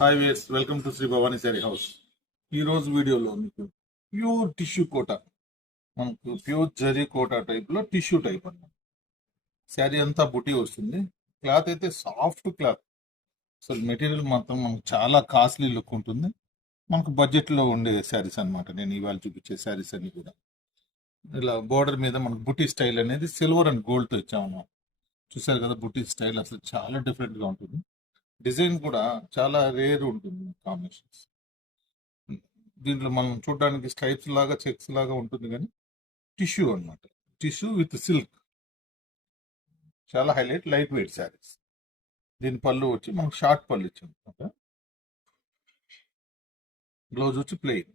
Hi వేస్ welcome to Shri Bhavani sari house. ఈ రోజు వీడియోలో మీకు ప్యూర్ టిష్యూ కోట, మనకు ప్యూర్ జరీ కోట టైప్ లో టిష్యూ టైప్ అన్నమాట. శారీ అంతా బుటీ వస్తుంది. క్లాత్ అయితే సాఫ్ట్ క్లాత్. అసలు మెటీరియల్ మాత్రం మనకు చాలా కాస్ట్లీ లుక్ ఉంటుంది. మనకు బడ్జెట్ లో ఉండే శారీస్ అన్నమాట. నేను ఇవాళ చూపించే శారీస్ అన్ని కూడా ఇలా బోర్డర్ మీద మనకు బుటీ స్టైల్ అనేది సిల్వర్ అండ్ గోల్డ్ తో ఇచ్చామన్నమాట. చూసారు కదా, బుటీ స్టైల్ అసలు చాలా డిఫరెంట్ గా ఉంటుంది. డిజైన్ కూడా చాలా రేర్ ఉంటుంది కాంబినేషన్స్. దీంట్లో మనం చూడడానికి స్ట్రైప్స్ లాగా చెక్స్ లాగా ఉంటుంది, కానీ టిష్యూ అన్నమాట. టిష్యూ విత్ సిల్క్, చాలా హైలైట్, లైట్ వెయిట్ శారీస్. దీని పళ్ళు వచ్చి మనకు షార్ట్ పళ్ళు ఇచ్చాం అనమాట. బ్లౌజ్ వచ్చి ప్లెయిన్.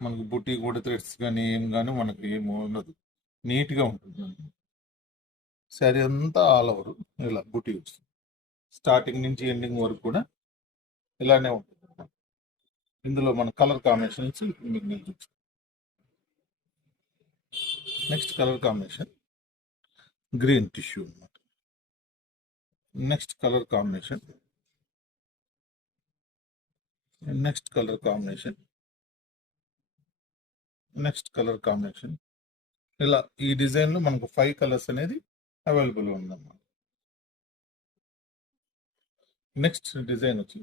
మనకు బుట్టి కూడా థ్రెడ్స్ కానీ ఏం కానీ మనకి ఏమి ఉండదు, నీట్ గా ఉంటుంది. శారీ అంతా ఆల్ ఓవర్ ఇలా బుట్టి వస్తుంది. స్టార్టింగ్ నుంచి ఎండింగ్ వరకు కూడా ఇలానే ఉంటుంది. ఇందులో మన కలర్ కాంబినేషన్స్ మీకు నేను చూపిస్తాను. Next colour combination green tissue అన్నమాట. Next colour combination next colour combination next colour combination ఇలా ఈ డిజైన్ లో మనకు 5 కలర్స్ అనేది అవైలబుల్ ఉందన్నమాట. నెక్స్ట్ డిజైన్ వచ్చి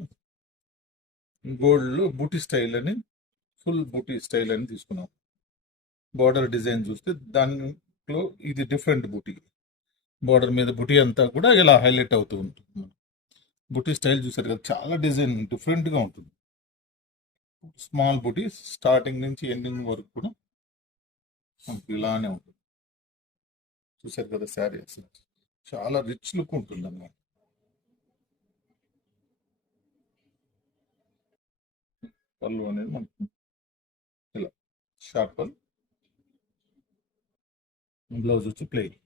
గోల్డ్ లో బూటీ స్టైల్ అని, ఫుల్ బూటీ స్టైల్ అని తీసుకున్నాం. బార్డర్ డిజైన్ చూస్తే దాంట్లో ఇది డిఫరెంట్ బూటీ. బార్డర్ మీద బూటీ అంతా కూడా ఇలా హైలైట్ అవుతూ ఉంటుంది. బూటీ స్టైల్ చూసారు కదా, చాలా డిజైన్ డిఫరెంట్ గా ఉంటుంది. స్మాల్ బూటీ స్టార్టింగ్ నుంచి ఎండింగ్ వరకు కూడా మనకి ఇలానే ఉంటుంది. చూసారు కదా, శారీ అసలు చాలా రిచ్ లుక్ ఉంటుంది అన్నమాట. పళ్ళు అనేది మనకి ఇలా షార్ట్ పళ్ళు, బ్లౌజ్ వచ్చి ప్లెయిన్.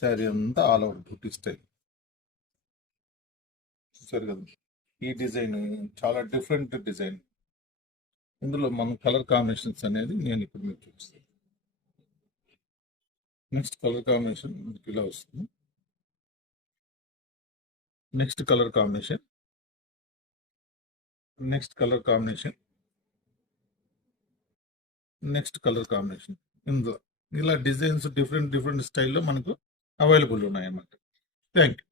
శారీ అంతా ఆల్ ఓవర్ బూటీ స్టైల్. చూసారు కదా, ఈ డిజైన్ చాలా డిఫరెంట్ డిజైన్. ఇందులో మన కలర్ కాంబినేషన్స్ అనేది నేను ఇప్పుడు మీకు చూపిస్తాను. నెక్స్ట్ కలర్ కాంబినేషన్ మనకి ఇలా వస్తుంది. Next colour combination next colour combination next colour combination. ఇందులో ఇలా డిజైన్స్ డిఫరెంట్ డిఫరెంట్ స్టైల్లో మనకు అవైలబుల్ ఉన్నాయన్నమాట. Thank you.